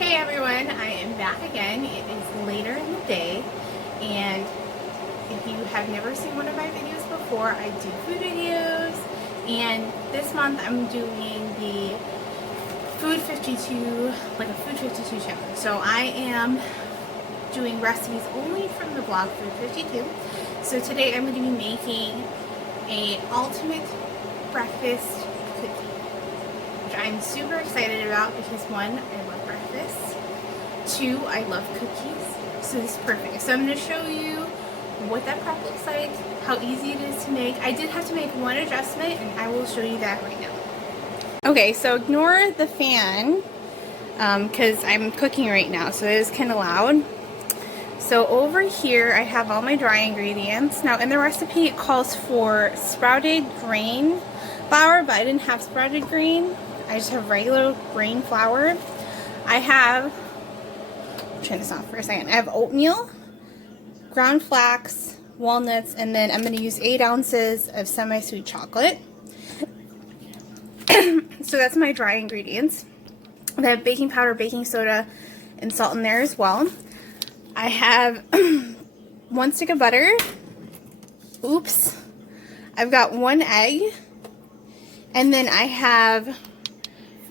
Hey everyone, I am back again. It is later in the day, and if you have never seen one of my videos before, I do food videos, and this month I'm doing the Food 52, like a Food 52 challenge. So I am doing recipes only from the blog Food 52. So today I'm going to be making a ultimate breakfast cookie, which I'm super excited about because one, I love breakfast. Two, I love cookies. So this is perfect. So I'm going to show you what that prep looks like, how easy it is to make. I did have to make one adjustment, and I will show you that right now. Okay, so ignore the fan because I'm cooking right now, so it is kind of loud. So over here I have all my dry ingredients. Now in the recipe it calls for sprouted grain flour, but I didn't have sprouted grain. I just have regular grain flour. I have, turn this off for a second. I have oatmeal, ground flax, walnuts, and then I'm going to use 8 ounces of semi-sweet chocolate. So that's my dry ingredients. I have baking powder, baking soda, and salt in there as well. I have 1 stick of butter. Oops. I've got 1 egg. And then I have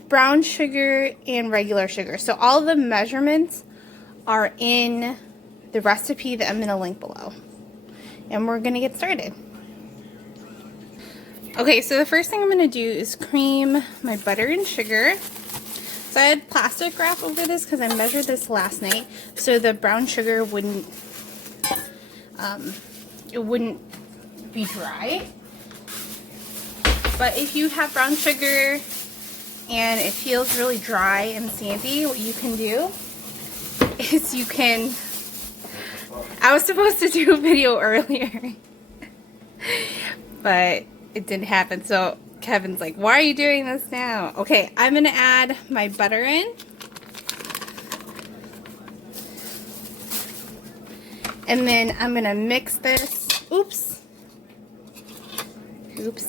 brown sugar and regular sugar. So all the measurements are in the recipe that I'm going to link below. And we're going to get started. Okay, so the first thing I'm going to do is cream my butter and sugar. So I had plastic wrap over this because I measured this last night, so the brown sugar wouldn't be dry. But if you have brown sugar and it feels really dry and sandy, what you can do is you can, I was supposed to do a video earlier, but it didn't happen. So Kevin's like, why are you doing this now? Okay, I'm going to add my butter in. And then I'm going to mix this. Oops. Oops.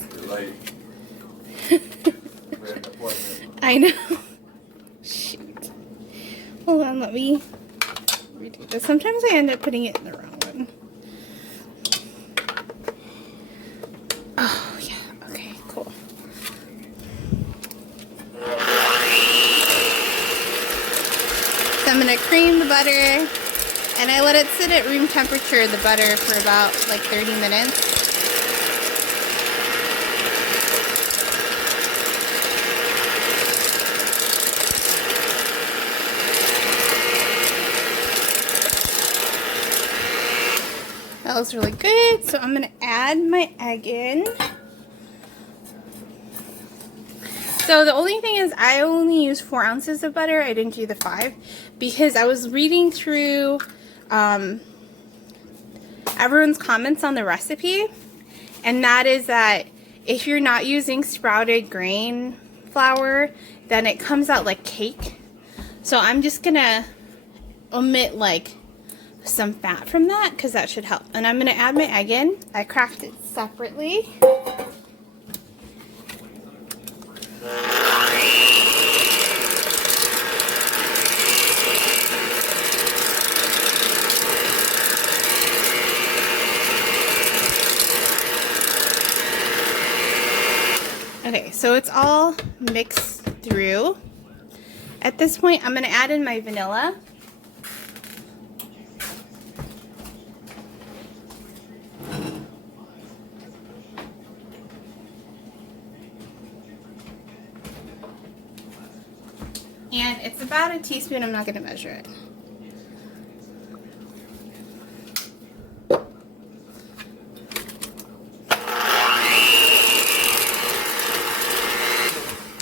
I know. Shoot. Hold on, let me redo this. Sometimes I end up putting it in the wrong one. Oh, yeah. Okay, cool. So I'm going to cream the butter, and I let it sit at room temperature, the butter, for about like 30 minutes. That looks really good. So I'm going to add my egg in. So the only thing is I only used 4 ounces of butter. I didn't do the 5 because I was reading through everyone's comments on the recipe, and that is that if you're not using sprouted grain flour, then it comes out like cake. So I'm just going to omit like some fat from that because that should help. And I'm going to add my egg in. I cracked it separately. Okay, so it's all mixed through. At this point, I'm going to add in my vanilla. And it's about a teaspoon. I'm not going to measure it.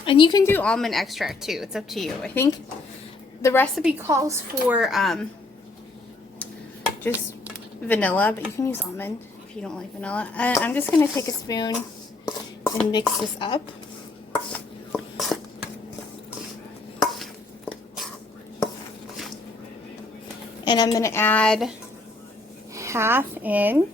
And you can do almond extract too. It's up to you. I think the recipe calls for just vanilla, but you can use almond if you don't like vanilla. I'm just going to take a spoon and mix this up. And I'm going to add half in.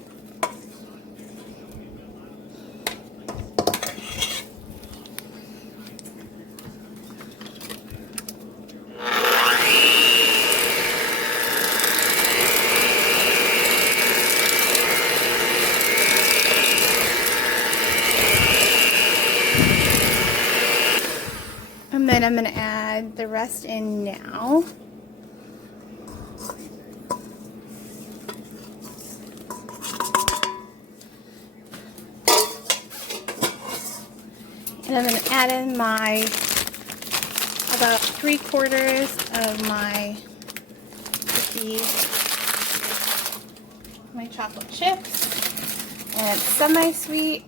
then I'm going to add the rest in now. And I'm going to add in my about 3/4 of my cookies, my chocolate chips, and it's semi-sweet.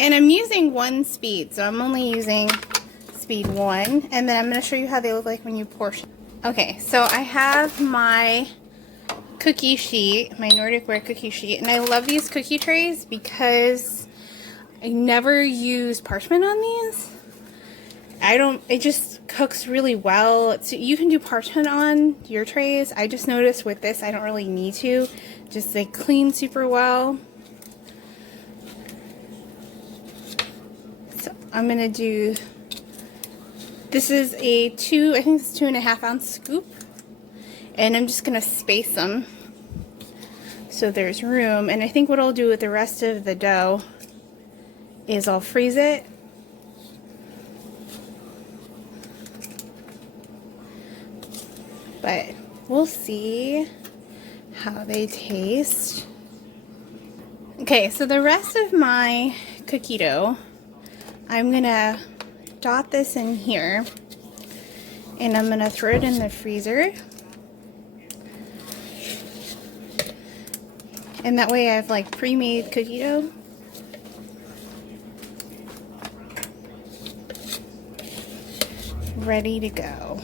And I'm using 1 speed, so I'm only using speed 1, and then I'm going to show you how they look like when you portion. Okay, so I have my cookie sheet, my Nordic Ware cookie sheet, and I love these cookie trays because I never use parchment on these. It just cooks really well. You can do parchment on your trays. I just noticed with this I don't really need to. Just they clean super well. So I'm going to do, this is a 2.5 ounce scoop, and I'm just going to space them so there's room. And I think what I'll do with the rest of the dough is I'll freeze it. But we'll see how they taste. Okay, so the rest of my cookie dough, I'm gonna dot this in here, and I'm gonna throw it in the freezer. And that way I have like pre-made cookie dough. Ready to go.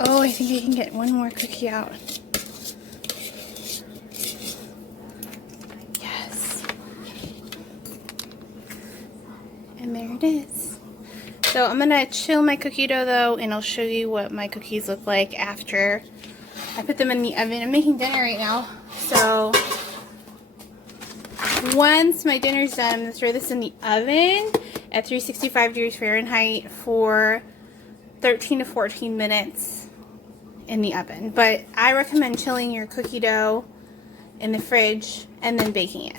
Oh, I think I can get one more cookie out. Yes. And there it is. So I'm going to chill my cookie dough though, and I'll show you what my cookies look like after I put them in the oven. I'm making dinner right now. So once my dinner's done, I'm going to throw this in the oven at 365 degrees Fahrenheit for 13 to 14 minutes in the oven. But I recommend chilling your cookie dough in the fridge and then baking it.